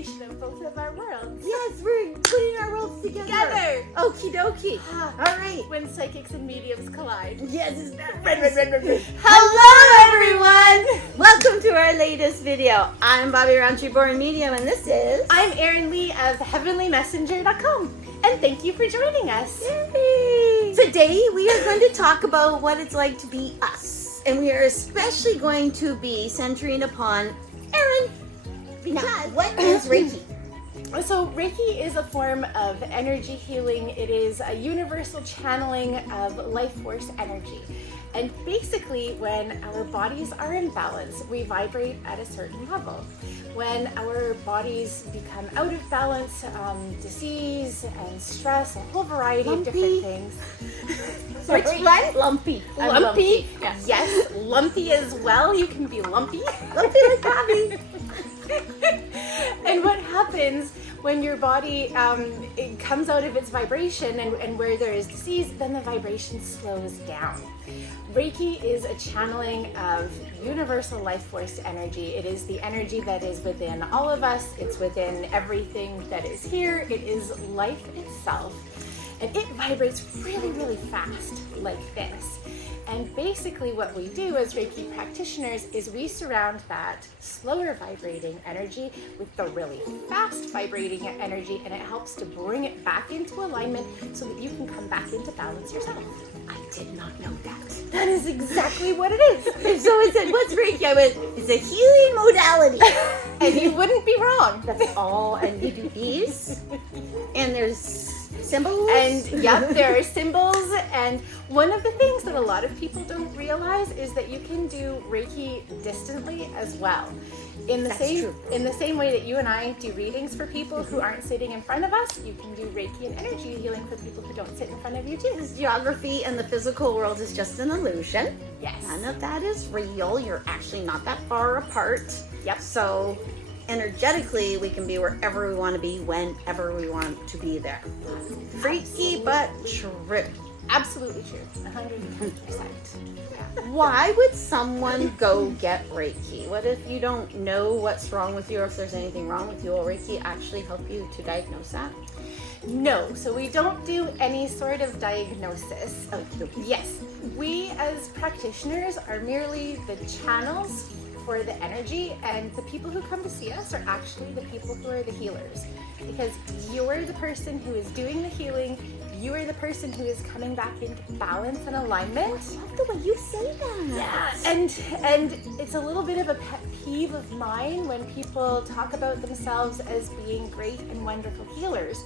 combination of both of our worlds. Yes, we're putting our worlds together. Okie dokie. All right. When psychics and mediums collide. Yes, it's Red. Hello, everyone. Welcome to our latest video. I'm Bobbi Roundtree, born medium, and this is... I'm Erin Lee of heavenlymessenger.com, and thank you for joining us. Yay. Today, we are going to talk about what it's like to be us. And we are especially going to be centering upon Erin. Because what is Reiki? So Reiki is a form of energy healing. It is a universal channeling of life force energy. And basically, when our bodies are in balance, we vibrate at a certain level. When our bodies become out of balance, disease and stress, a whole variety of different things. Which one? Lumpy. Lumpy? Yes. Yes, lumpy as well. You can be lumpy. Lumpy like Bobby. And what happens when your body it comes out of its vibration and where there is disease, then the vibration slows down. Reiki is a channeling of universal life force energy. It is the energy that is within all of us. It's within everything that is here. It is life itself. And it vibrates really, really fast like this. And basically what we do as Reiki practitioners is we surround that slower vibrating energy with the really fast vibrating energy, and it helps to bring it back into alignment so that you can come back into balance yourself. I did not know that. That is exactly what it is. And so it said, what's Reiki? I went, it's a healing modality. And you wouldn't be wrong. That's all. And you do these. And there's symbols. And yep, there are symbols. And one of the things that a lot of people don't realize is that you can do Reiki distantly as well. In the same way that you and I do readings for people who aren't sitting in front of us, you can do Reiki and energy healing for people who don't sit in front of you too. This geography and the physical world is just an illusion. Yes. None of that is real. You're actually not that far apart. Yep. So energetically, we can be wherever we want to be, whenever we want to be there. Freaky, but true. Absolutely true. 100%. Yeah. Why would someone go get Reiki? What if you don't know what's wrong with you, or if there's anything wrong with you? Will Reiki actually help you to diagnose that? No, so we don't do any sort of diagnosis. Oh, yes, we as practitioners are merely the channels for the energy, and the people who come to see us are actually the people who are the healers, because you're the person who is doing the healing. You are the person who is coming back into balance and alignment. I love the way you say that. Yeah, and it's a little bit of a pet peeve of mine when people talk about themselves as being great and wonderful healers,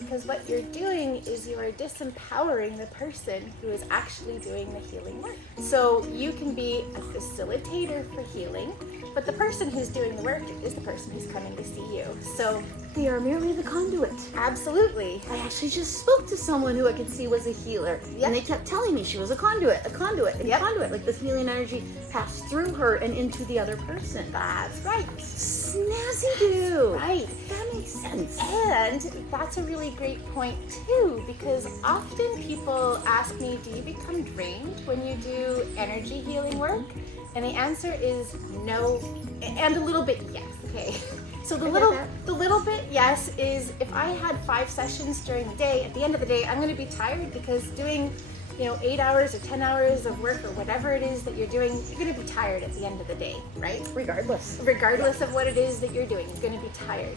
because what you're doing is you are disempowering the person who is actually doing the healing work. So you can be a facilitator for healing, but the person who's doing the work is the person who's coming to see you. So they are merely the conduit. Absolutely. I actually just spoke to someone who I could see was a healer. Yep. And they kept telling me she was a conduit. Conduit. Like this healing energy passed through her and into the other person. That's right. Snazzy-doo. Right. That makes sense. And that's a really great point too, because often people ask me, do you become drained when you do energy healing work? And the answer is no, and a little bit yes. Okay. So the little bit yes is if I had 5 sessions during the day, at the end of the day, I'm going to be tired, because doing 8 hours or 10 hours of work or whatever it is that you're doing, you're going to be tired at the end of the day, right? Regardless of what it is that you're doing, you're going to be tired.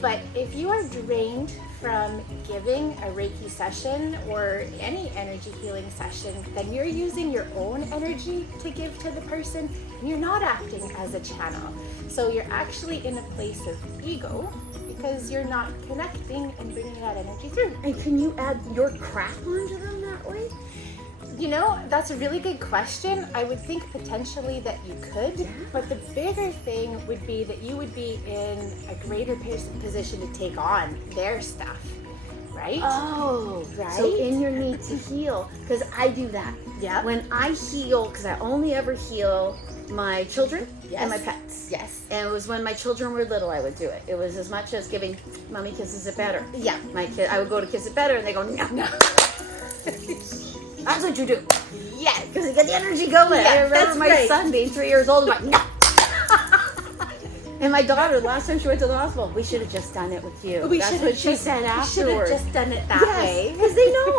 But if you are drained from giving a Reiki session or any energy healing session, then you're using your own energy to give to the person, and you're not acting as a channel. So you're actually in a place of ego, because you're not connecting and bringing that energy through. And can you add your crap onto them that way? That's a really good question. I would think potentially that you could, but the bigger thing would be that you would be in a greater position to take on their stuff, right? Oh, right. So in your need to heal, because I do that. Yeah. When I heal, because I only ever heal my children and my pets. Yes. And it was when my children were little I would do it. It was as much as giving mommy kisses it better. Yeah. My kid, I would go to kiss it better, and they go, no. That's what you do. Yes. Because you get the energy going. Yeah, I remember that's my right. son being 3 years old, like, no. And my daughter, last time she went to the hospital, we should have just done it with you. That's what she said afterwards. We should have just done it that way.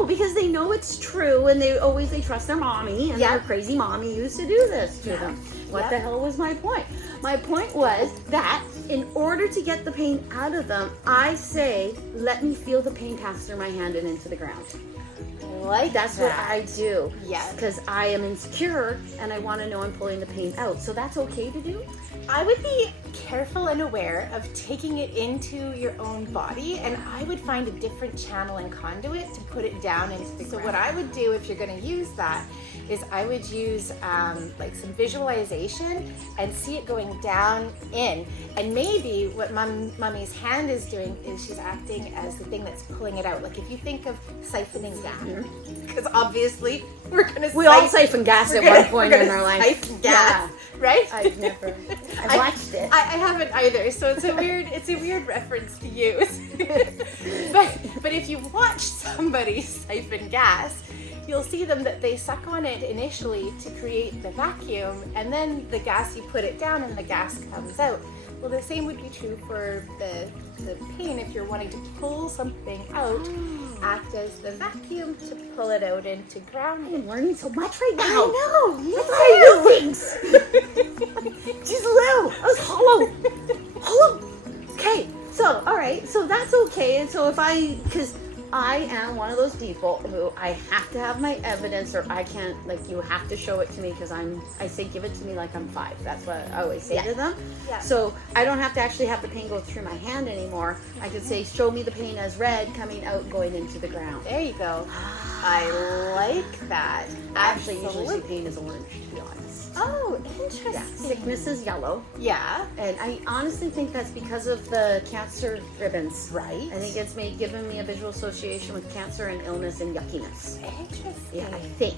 Because they know it's true, and they trust their mommy, and their crazy mommy used to do this to them. What the hell was my point? My point was that in order to get the pain out of them, I say, let me feel the pain pass through my hand and into the ground. That's what I do. Yes. Because I am insecure and I want to know I'm pulling the pain out. So that's okay to do? I would be careful and aware of taking it into your own body, and I would find a different channel and conduit to put it down into the ground. So what I would do if you're going to use that is I would use like some visualization and see it going down in. And maybe what mommy's hand is doing is she's acting as the thing that's pulling it out. Like if you think of siphoning gas, because obviously we all siphon gas at one point in our life. Siphon gas, right? I've never. I watched it. I haven't either, so it's a weird reference to use. but if you watch somebody siphon gas, you'll see them that they suck on it initially to create the vacuum, and then the gas, you put it down and the gas comes out. Well, the same would be true for the pain. If you're wanting to pull something out, act as the vacuum to pull it out into ground. I'm learning so much right now. I know. That's how I do things. She's low. I was hollow. Okay. So, all right. So that's okay. And so because I am one of those people who I have to have my evidence, or I can't, like, you have to show it to me because I say give it to me like I'm 5. That's what I always say to them. Yeah. So I don't have to actually have the pain go through my hand anymore. I could say, show me the pain as red coming out, going into the ground. There you go. I like that. Actually, usually pain is orange, to be honest. Oh, interesting. Yeah. Sickness is yellow. Yeah. And I honestly think that's because of the cancer ribbons. Right. I think it's given me a visual association with cancer and illness and yuckiness. Interesting. Yeah, I think.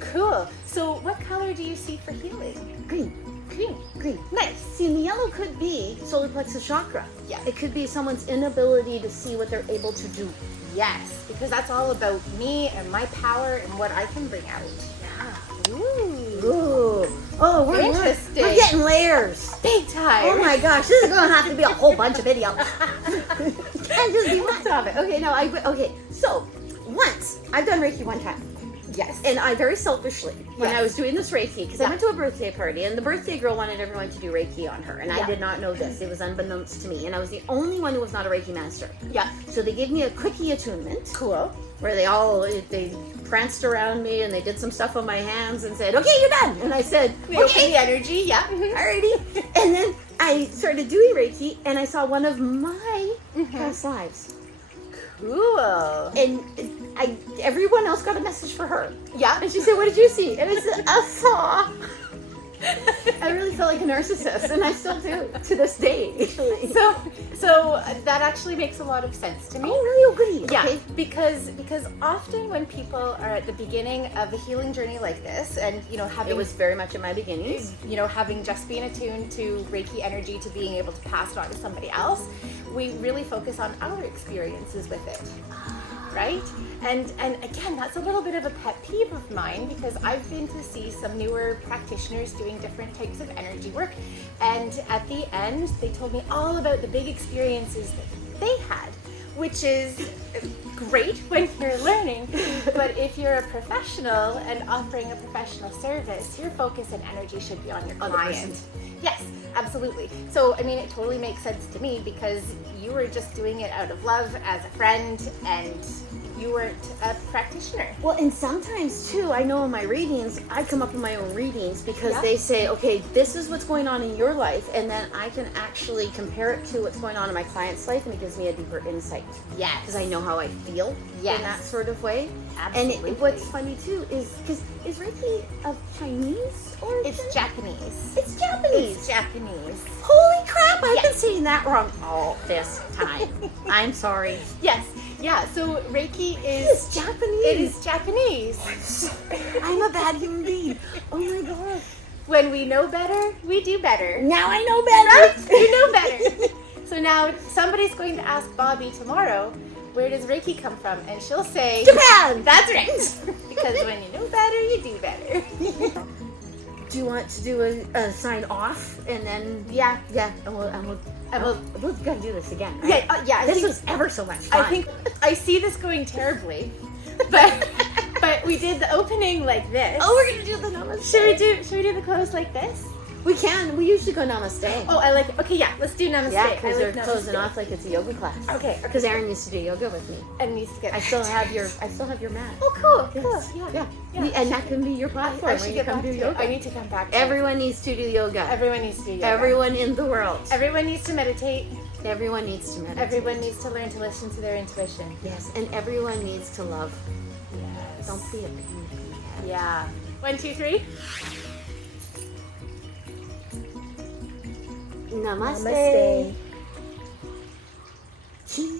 Cool. So what color do you see for healing? Green. Green. Nice. See, and the yellow could be solar plexus chakra. Yeah. It could be someone's inability to see what they're able to do. Yes, because that's all about me and my power and what I can bring out. Yeah. Ooh. Oh, we're interesting. We're getting layers. Big time. Oh my gosh, this is going to have to be a whole bunch of videos. Can't just be one topic. Okay, so once, I've done Reiki one time. Yes. And I very selfishly, when I was doing this Reiki, because I went to a birthday party, and the birthday girl wanted everyone to do Reiki on her, and I did not know this. It was unbeknownst to me, and I was the only one who was not a Reiki master. Yeah. So they gave me a quickie attunement. Cool. Where they pranced around me, and they did some stuff on my hands and said, okay, you're done. And I said, We open okay. the energy, yeah. Alrighty. And then I started doing Reiki, and I saw one of my past lives. Cool. And everyone else got a message for her. Yeah. And she said, what did you see? And I said, I saw. I really felt like a narcissist, and I still do to this day. Actually. So that actually makes a lot of sense to me. Oh, really? Agree. Yeah, Okay. because often when people are at the beginning of a healing journey like this, and having It was very much in my beginnings. having just been attuned to Reiki energy to being able to pass it on to somebody else, we really focus on our experiences with it. Right? And again, that's a little bit of a pet peeve of mine, because I've been to see some newer practitioners doing different types of energy work, and at the end they told me all about the big experiences that they had, which is great when you're learning, but if you're a professional and offering a professional service, your focus and energy should be on your client. Yes, absolutely. So, I mean, it totally makes sense to me, because you were just doing it out of love as a friend, and you weren't a practitioner. Well, and sometimes too, I know in my readings, I come up with my own readings, because they say, okay, this is what's going on in your life, and then I can actually compare it to what's going on in my client's life, and it gives me a deeper insight. Yes. Because I know how I feel in that sort of way. Absolutely. And what's funny too is, because is Reiki of Chinese origin? It's Japanese. It's Japanese. It's Japanese. Holy crap, I've been saying that wrong all this time. I'm sorry. Yes. Yeah, so Reiki It's Japanese. It is Japanese. I'm a bad human being. Oh my god. When we know better, we do better. Now I know better. You know better. So now somebody's going to ask Bobbi tomorrow, where does Reiki come from? And she'll say, Japan. That's right. Because when you know better, you do better. Do you want to do a sign off and then Yeah. and we're gonna do this again, right? Yeah. I This think, was ever so much fun. I think I see this going terribly, but we did the opening like this. Oh, we're gonna do the namaste. Should we do the close like this? We can. We usually go namaste. Oh, I like it. Okay, yeah, let's do namaste. Yeah, because I they're like namaste. closing off like it's a yoga class. Okay. Because Aaron used to do yoga with me. And needs to get. I still have your mat. Oh, cool. Yes. Cool. Yeah. Yeah. And that can be your platform. I when should you get come back do to yoga. it. I need to come back. To Everyone needs to do yoga. Everyone needs to do yoga. Everyone in the world. Everyone needs to meditate. Everyone needs to meditate. Everyone needs to learn to listen to their intuition. Yes, and everyone needs to love. Yes. Don't be a pain in the head. Yeah. 1, 2, 3. Namaste. Namaste.